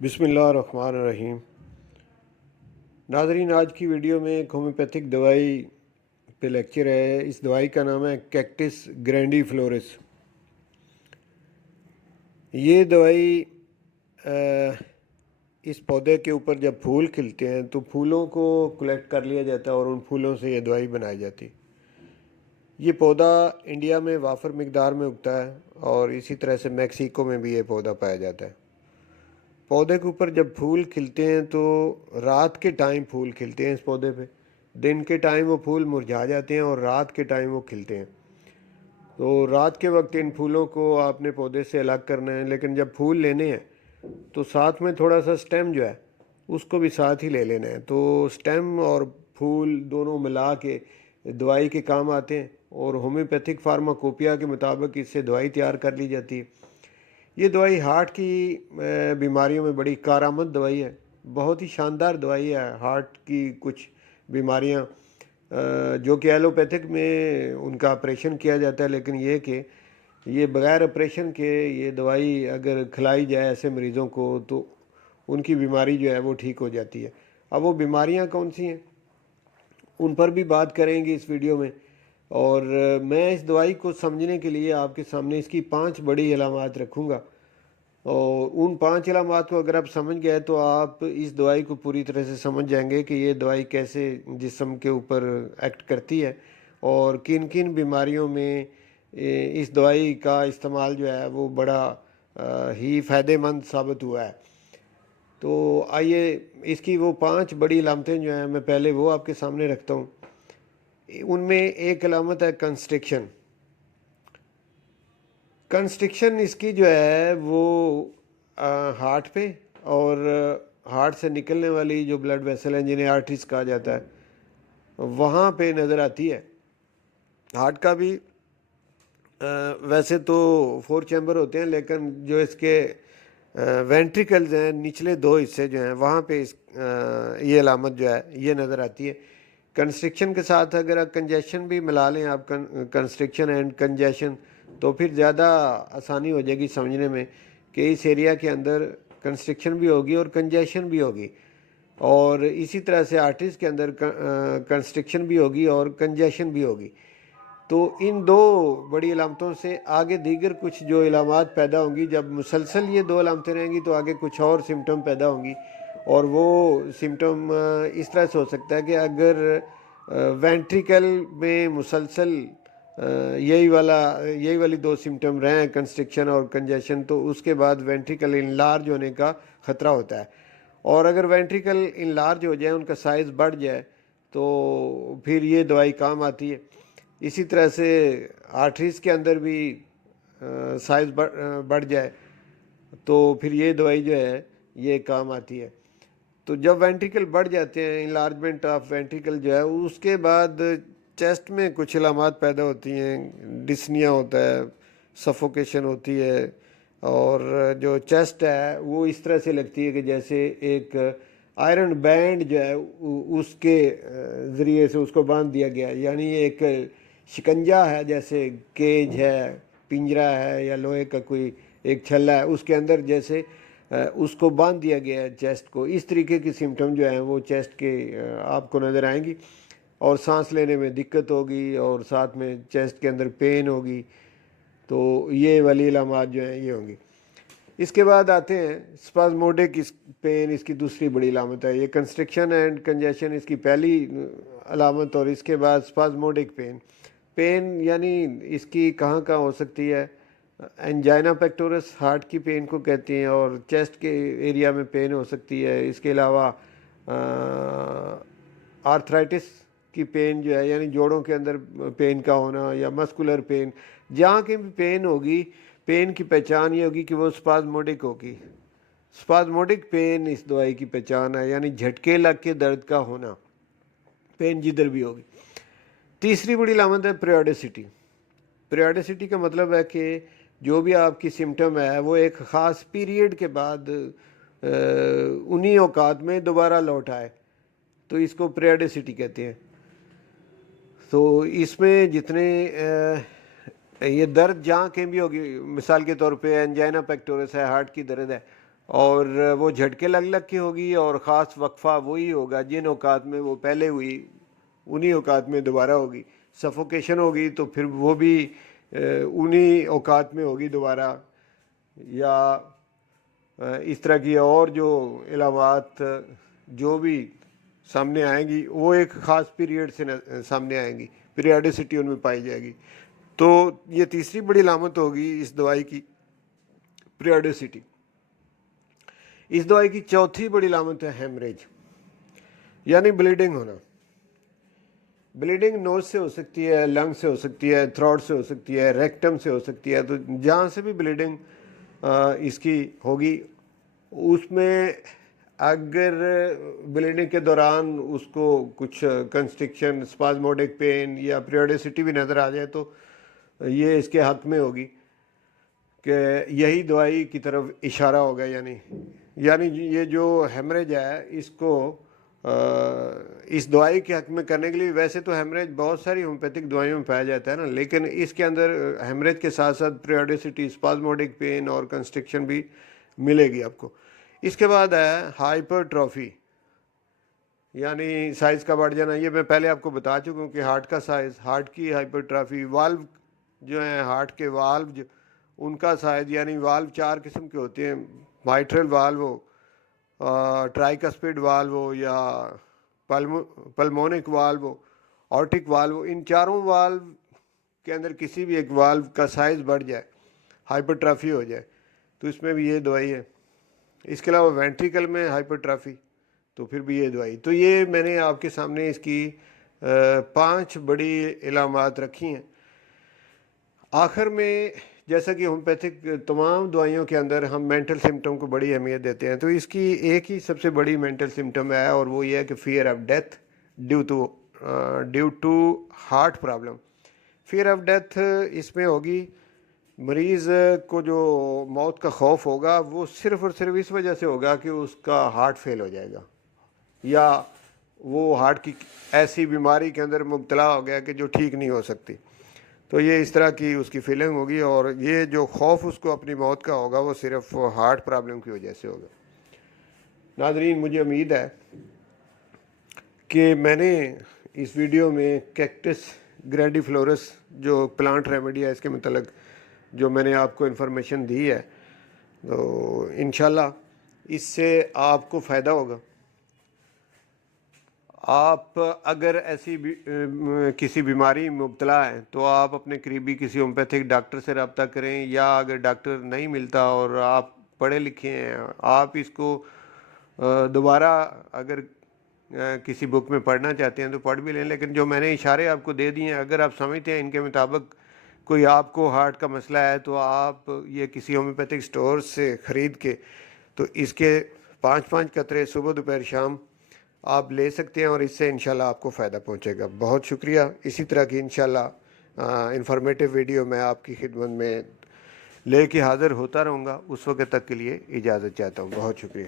बिस्मिल्लाहिर्रहमानिर्रहीम। नाज़रीन, आज की वीडियो में एक होम्योपैथिक दवाई पे लेक्चर है। इस दवाई का नाम है कैक्टस ग्रैंडीफ्लोरस। ये दवाई इस पौधे के ऊपर जब फूल खिलते हैं तो फूलों को कलेक्ट कर लिया जाता है और उन फूलों से ये दवाई बनाई जाती है। ये पौधा इंडिया में वाफर मिकदार में उगता है और इसी तरह से मैक्सिको में भी ये पौधा पाया जाता है। पौधे के ऊपर जब फूल खिलते हैं तो रात के टाइम फूल खिलते हैं इस पौधे पे। दिन के टाइम वो फूल मुरझा जाते हैं और रात के टाइम वो खिलते हैं। तो रात के वक्त इन फूलों को आपने पौधे से अलग करना है, लेकिन जब फूल लेने हैं तो साथ में थोड़ा सा स्टेम जो है उसको भी साथ ही ले लेना है। तो स्टेम और फूल दोनों मिला के दवाई के काम आते हैं और होम्योपैथिक फार्माकोपिया के मुताबिक इससे दवाई तैयार कर ली जाती है। ये दवाई हार्ट की बीमारियों में बड़ी कारआमद दवाई है। बहुत ही शानदार दवाई है। हार्ट की कुछ बीमारियां जो कि एलोपैथिक में उनका ऑपरेशन किया जाता है, लेकिन ये कि ये बग़ैर ऑपरेशन के ये दवाई अगर खिलाई जाए ऐसे मरीज़ों को तो उनकी बीमारी जो है वो ठीक हो जाती है। अब वो बीमारियां कौन सी हैं उन पर भी बात करेंगे इस वीडियो में। और मैं इस दवाई को समझने के लिए आपके सामने इसकी 5 बड़ी अलामात रखूँगा और उन 5 अलामात को अगर आप समझ गए तो आप इस दवाई को पूरी तरह से समझ जाएंगे कि ये दवाई कैसे जिस्म के ऊपर एक्ट करती है और किन किन बीमारियों में इस दवाई का इस्तेमाल जो है वो बड़ा ही फ़ायदेमंद साबित हुआ है। तो आइए इसकी वो 5 बड़ी अलामतें जो हैं मैं पहले वो आपके सामने रखता हूँ। उनमें एक अलामत है कंस्ट्रिक्शन। कंस्ट्रिक्शन इसकी जो है वो हार्ट पे और हार्ट से निकलने वाली जो ब्लड वेसल हैं जिन्हें आर्टरीज कहा जाता है वहाँ पे नज़र आती है। हार्ट का भी वैसे तो 4 चैम्बर होते हैं, लेकिन जो इसके वेंट्रिकल्स हैं निचले 2 हिस्से जो हैं वहाँ पे ये अलामत जो है ये नज़र आती है। कंस्ट्रिक्शन के साथ अगर आप कंजेशन भी मिला लें, आप कंस्ट्रिक्शन एंड कंजेशन, तो फिर ज़्यादा आसानी हो जाएगी समझने में कि इस एरिया के अंदर कंस्ट्रिक्शन भी होगी और कंजेशन भी होगी। और इसी तरह से आर्टरीज के अंदर कंस्ट्रिक्शन भी होगी और कंजेशन भी होगी। तो इन 2 बड़ी अलामतों से आगे दीगर कुछ जो इलामात पैदा होंगी, जब मुसलसल ये 2 अलामतें रहेंगी तो आगे कुछ और सिम्टम पैदा होंगी। और वो सिम्टम इस तरह से हो सकता है कि अगर वेंट्रिकल में मुसलसल यही वाली 2 सिम्टम रहें, कंस्ट्रिक्शन और कंजेशन, तो उसके बाद वेंट्रिकल इनलार्ज होने का ख़तरा होता है। और अगर वेंट्रिकल इनलार्ज हो जाए, उनका साइज़ बढ़ जाए, तो फिर ये दवाई काम आती है। इसी तरह से आर्टरीज़ के अंदर भी साइज़ बढ़ जाए तो फिर ये दवाई जो है ये काम आती है। तो जब वेंट्रिकल बढ़ जाते हैं, इनलार्जमेंट ऑफ वेंट्रिकल जो है, उसके बाद चेस्ट में कुछ अलामात पैदा होती हैं। डिस्निया होता है, सफोकेशन होती है और जो चेस्ट है वो इस तरह से लगती है कि जैसे एक आयरन बैंड जो है उसके ज़रिए से उसको बांध दिया गया, यानी एक शिकंजा है, जैसे केज है, पिंजरा है या लोहे का कोई एक छल्ला है, उसके अंदर जैसे उसको बांध दिया गया है चेस्ट को। इस तरीके की सिम्टम जो हैं वो चेस्ट के आपको नज़र आएंगी और सांस लेने में दिक्कत होगी और साथ में चेस्ट के अंदर पेन होगी। तो ये वाली अलामात जो हैं ये होंगी। इसके बाद आते हैं स्पाज्मोडिक पेन, इसकी दूसरी बड़ी अलामत है। ये कंस्ट्रिक्शन एंड कंजेशन इसकी पहली अलामत और इसके बाद स्पाज्मोडिक पेन यानी इसकी कहाँ कहाँ हो सकती है। एंजाइना पेक्टोरस हार्ट की पेन को कहती हैं और चेस्ट के एरिया में पेन हो सकती है। इसके अलावा आर्थराइटिस की पेन जो है, यानी जोड़ों के अंदर पेन का होना या मस्कुलर पेन, जहाँ की भी पेन होगी, पेन की पहचान ये होगी कि वो स्पाज्मोडिक होगी। स्पाज्मोडिक पेन इस दवाई की पहचान है, यानी झटके लग के दर्द का होना, पेन जिधर भी होगी। तीसरी बड़ी अलामत है पीरियोडिसिटी। पीरियोडिसिटी का मतलब है कि जो भी आपकी सिम्टम है वो एक ख़ास पीरियड के बाद उन्हीं औकात में दोबारा लौट आए, तो इसको पीरियोडिसिटी कहते हैं। तो इसमें जितने ये दर्द जहाँ कहीं भी होगी, मिसाल के तौर पे एंजाइना पेक्टोरस है, हार्ट की दर्द है, اور وہ جھٹکے لگ لگ کے ہوگی، اور خاص وقفہ وہی ہوگا جن اوقات میں وہ پہلے ہوئی انہی اوقات میں دوبارہ ہوگی. سفوکیشن ہوگی تو پھر وہ بھی انہی اوقات میں ہوگی دوبارہ. یا اس طرح کی اور جو علامات جو بھی سامنے آئیں گی وہ ایک خاص پیریڈ سے سامنے آئیں گی، پیریڈسٹی ان میں پائی جائے گی. تو یہ تیسری بڑی علامت ہوگی اس دوائی کی، پیریڈسٹی. اس دوائی کی چوتھی بڑی علامت ہے ہیمریج، یعنی بلیڈنگ ہونا. بلیڈنگ نوز سے ہو سکتی ہے، لنگ سے ہو سکتی ہے، تھروٹ سے ہو سکتی ہے، ریکٹم سے ہو سکتی ہے. تو جہاں سے بھی بلیڈنگ اس کی ہوگی، اس میں اگر بلیڈنگ کے دوران اس کو کچھ کنسٹرکشن، اسپازموڈک پین یا پیریوڈیسٹی بھی نظر آ جائے تو یہ اس کے حق میں ہوگی کہ یہی دوائی کی طرف اشارہ ہوگا. یعنی یہ جو ہیمریج ہے اس کو اس دوائی کے حق میں کرنے کے لیے، ویسے تو ہیمریج بہت ساری ہومیوپیتھک دوائیوں میں پایا جاتا ہے نا، لیکن اس کے اندر ہیمریج کے ساتھ ساتھ پیریوڈیسٹی، اسپازموڈک پین اور کنسٹرکشن بھی ملے گی آپ کو. اس کے بعد ہے ہائپر ٹروفی، یعنی سائز کا بڑھ جانا. یہ میں پہلے آپ کو بتا چکا ہوں کہ ہارٹ کا سائز، ہارٹ کی ہائپر ٹرافی، والو جو ہیں ہارٹ کے والو ان کا سائز، یعنی والو 4 قسم کے ہوتے ہیں: مائٹرل والو ہو، ٹرائیکسپیڈ والو ہو، یا پلمونک والو ہو، آرٹک والو. ان چاروں والو کے اندر کسی بھی ایک والو کا سائز بڑھ جائے، ہائپر ٹرافی ہو جائے، تو اس میں بھی یہ دوائی ہے. اس کے علاوہ وینٹریکل میں ہائپر ٹرافی، تو پھر بھی یہ دوائی. تو یہ میں نے آپ کے سامنے اس کی 5 بڑی علامات رکھی ہیں. آخر میں جیسا کہ ہومیوپیتھک تمام دوائیوں کے اندر ہم مینٹل سمٹم کو بڑی اہمیت دیتے ہیں، تو اس کی ایک ہی سب سے بڑی مینٹل سمٹم ہے، اور وہ یہ ہے کہ fear of death due to heart problem. Fear of death اس میں ہوگی، مریض کو جو موت کا خوف ہوگا وہ صرف اور صرف اس وجہ سے ہوگا کہ اس کا ہارٹ فیل ہو جائے گا، یا وہ ہارٹ کی ایسی بیماری کے اندر مبتلا ہو گیا کہ جو ٹھیک نہیں ہو سکتی. تو یہ اس طرح کی اس کی فیلنگ ہوگی، اور یہ جو خوف اس کو اپنی موت کا ہوگا وہ صرف ہارٹ پرابلم کی وجہ سے ہوگا. ناظرین، مجھے امید ہے کہ میں نے اس ویڈیو میں کیکٹس گرینڈیفلورس جو پلانٹ ریمیڈی ہے اس کے متعلق جو میں نے آپ کو انفارمیشن دی ہے، تو انشاءاللہ اس سے آپ کو فائدہ ہوگا. آپ اگر ایسی کسی بیماری مبتلا ہیں تو آپ اپنے قریبی کسی ہومیوپیتھک ڈاکٹر سے رابطہ کریں، یا اگر ڈاکٹر نہیں ملتا اور آپ پڑھے لکھے ہیں، آپ اس کو دوبارہ اگر کسی بک میں پڑھنا چاہتے ہیں تو پڑھ بھی لیں. لیکن جو میں نے اشارے آپ کو دے دیے ہیں، اگر آپ سمجھتے ہیں ان کے مطابق کوئی آپ کو ہارٹ کا مسئلہ ہے، تو آپ یہ کسی ہومیوپیتھک سٹور سے خرید کے تو اس کے 5 قطرے صبح دوپہر شام آپ لے سکتے ہیں، اور اس سے انشاءاللہ آپ کو فائدہ پہنچے گا. بہت شکریہ. اسی طرح کی انشاءاللہ انفارمیٹیو ویڈیو میں آپ کی خدمت میں لے کے حاضر ہوتا رہوں گا. اس وقت تک کے لیے اجازت چاہتا ہوں. بہت شکریہ.